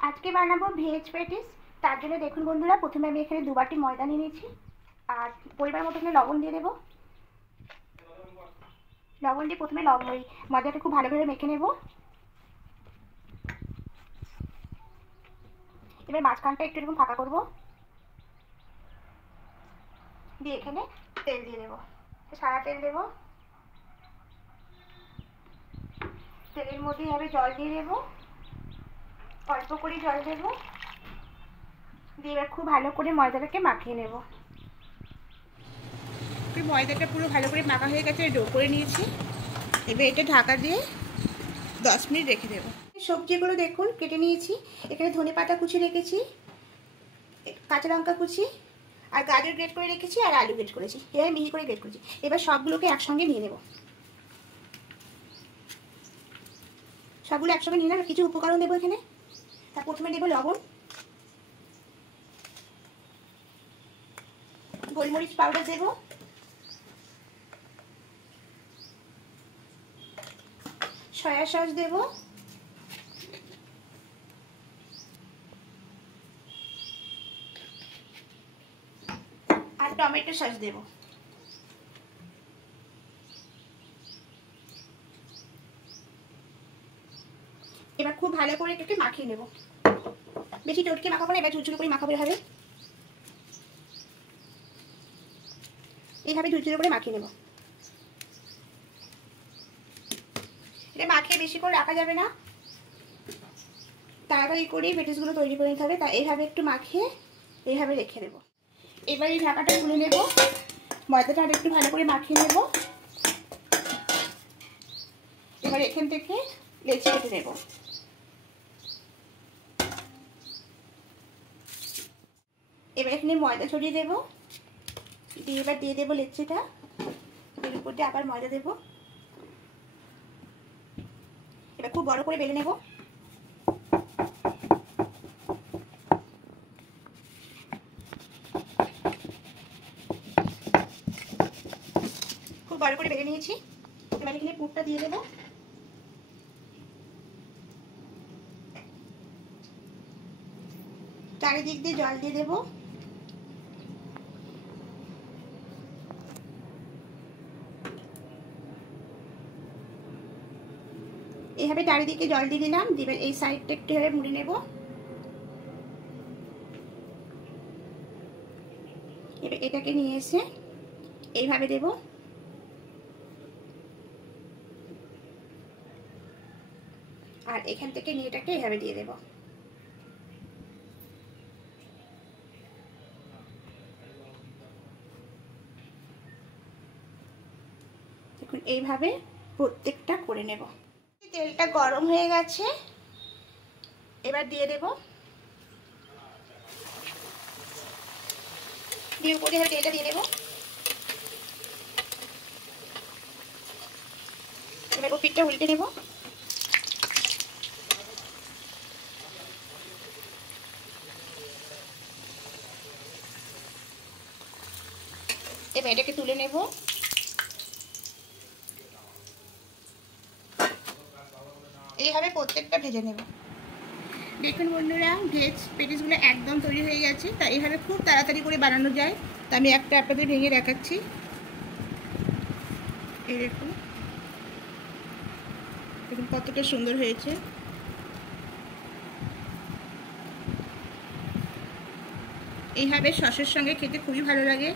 আজকে বানাবো veg patties. তার জন্য দেখুন বন্ধুরা, প্রথমে আমি এখানে 2 বাটি ময়দা নিয়ে নিয়েছি আর পরিমাণ মতো এখানে লবণ দিয়ে দেবো। লবণ দিয়ে প্রথমে ওই ময়দাটা খুব ভালো করে মেখে নেব। এবার মাঝখানটা একটু এরকম ফাঁকা করবো, দিয়ে এখানে তেল দিয়ে দেবো, সাদা তেল দেবো। তেলের মধ্যে এভাবে জল দিয়ে দেবো, অল্প করে জল দেবো, দিয়ে এবার খুব ভালো করে ময়দাটাকে মাখিয়ে নেব। ময়দাটা পুরো ভালো করে মাখা হয়ে গেছে, ডো করে নিয়েছি। এবার এটা ঢাকা দিয়ে 10 মিনিট রেখে দেবো। সবজিগুলো দেখুন কেটে নিয়েছি। এখানে ধনেপাতা কুচি রেখেছি, কাঁচা লঙ্কা কুচি আর গাজর গ্রেট করে রেখেছি আর আলু গ্রেট করেছি, এবার মিহি করে গ্রেট করেছি। এবার সবগুলোকে একসঙ্গে নিয়ে নেব। সবগুলো একসঙ্গে নিয়ে নেব। কিছু উপকরণ দেবো এখানে। তার প্রথমে দেবো লবণ, গোলমরিচ পাউডার দেবো, সয়া সস দেবো, আর টমেটো সস দেবো। এবার খুব ভালো করে এটাকে মাখিয়ে নেব। বেশি টটকে মাখাবো না, এবার ঝুরঝুরে করে মাখাবো। এইভাবে ঝুরঝুরে করে মাখিয়ে নেব। এটা মাখিয়ে বেশি করে রাখা যাবে না, তাড়াতাড়ি করে প্যাটিসগুলো তৈরি করে নিতে হবে। তাই এইভাবে একটু মাখিয়ে এইভাবে রেখে দেবো। এবার এই ঢাকাটা খুলে নেব, ময়দাটা আর একটু ভালো করে মাখিয়ে নেব। এবার এখান থেকে লেচি কেটে নেব। এবার এখানে ময়দা ছড়িয়ে দেবো, দিয়ে এবার দিয়ে দেবো লেচিটা, এর উপর দিয়ে আবার ময়দা দেবো। এবার খুব বড় করে বেলে নেব। খুব বড় করে বেলে নিয়েছি। এবার এখানে পুরটা দিয়ে দেবো। চারিদিক দিয়ে জল দিয়ে দেবো। এইভাবে চারিদিকে জল দিয়ে দিলাম। দিয়ে এই সাইডটা একটু এভাবে মুড়ে নেব। এবার এটাকে নিয়ে এসে এইভাবে দেব। আর এখান থেকে নিয়ে এটাকে এইভাবে দিয়ে দেব। দেখুন এইভাবে প্রত্যেকটা করে নেব। তেলটা গরম হয়ে গেছে, এবার দিয়ে দেব। দিয়ে উপরে তেলটা দিয়ে দেব। এবার পিঠটা উল্টে নেব। এবার এটাকে তুলে নেব। এইভাবে প্রত্যেকটা ভেজে নেব। দেখুন বন্ধুরা, ভেজ প্যাটিসগুলো একদম তৈরি হয়ে গেছে। তা এইভাবে খুব তাড়াতাড়ি করে বানানো যায়। তা আমি একটা আপনাদের ভেঙে দেখাচ্ছি। এই দেখুন, দেখুন কতটা সুন্দর হয়েছে। এইভাবে সসের সঙ্গে খেতে খুবই ভালো লাগে।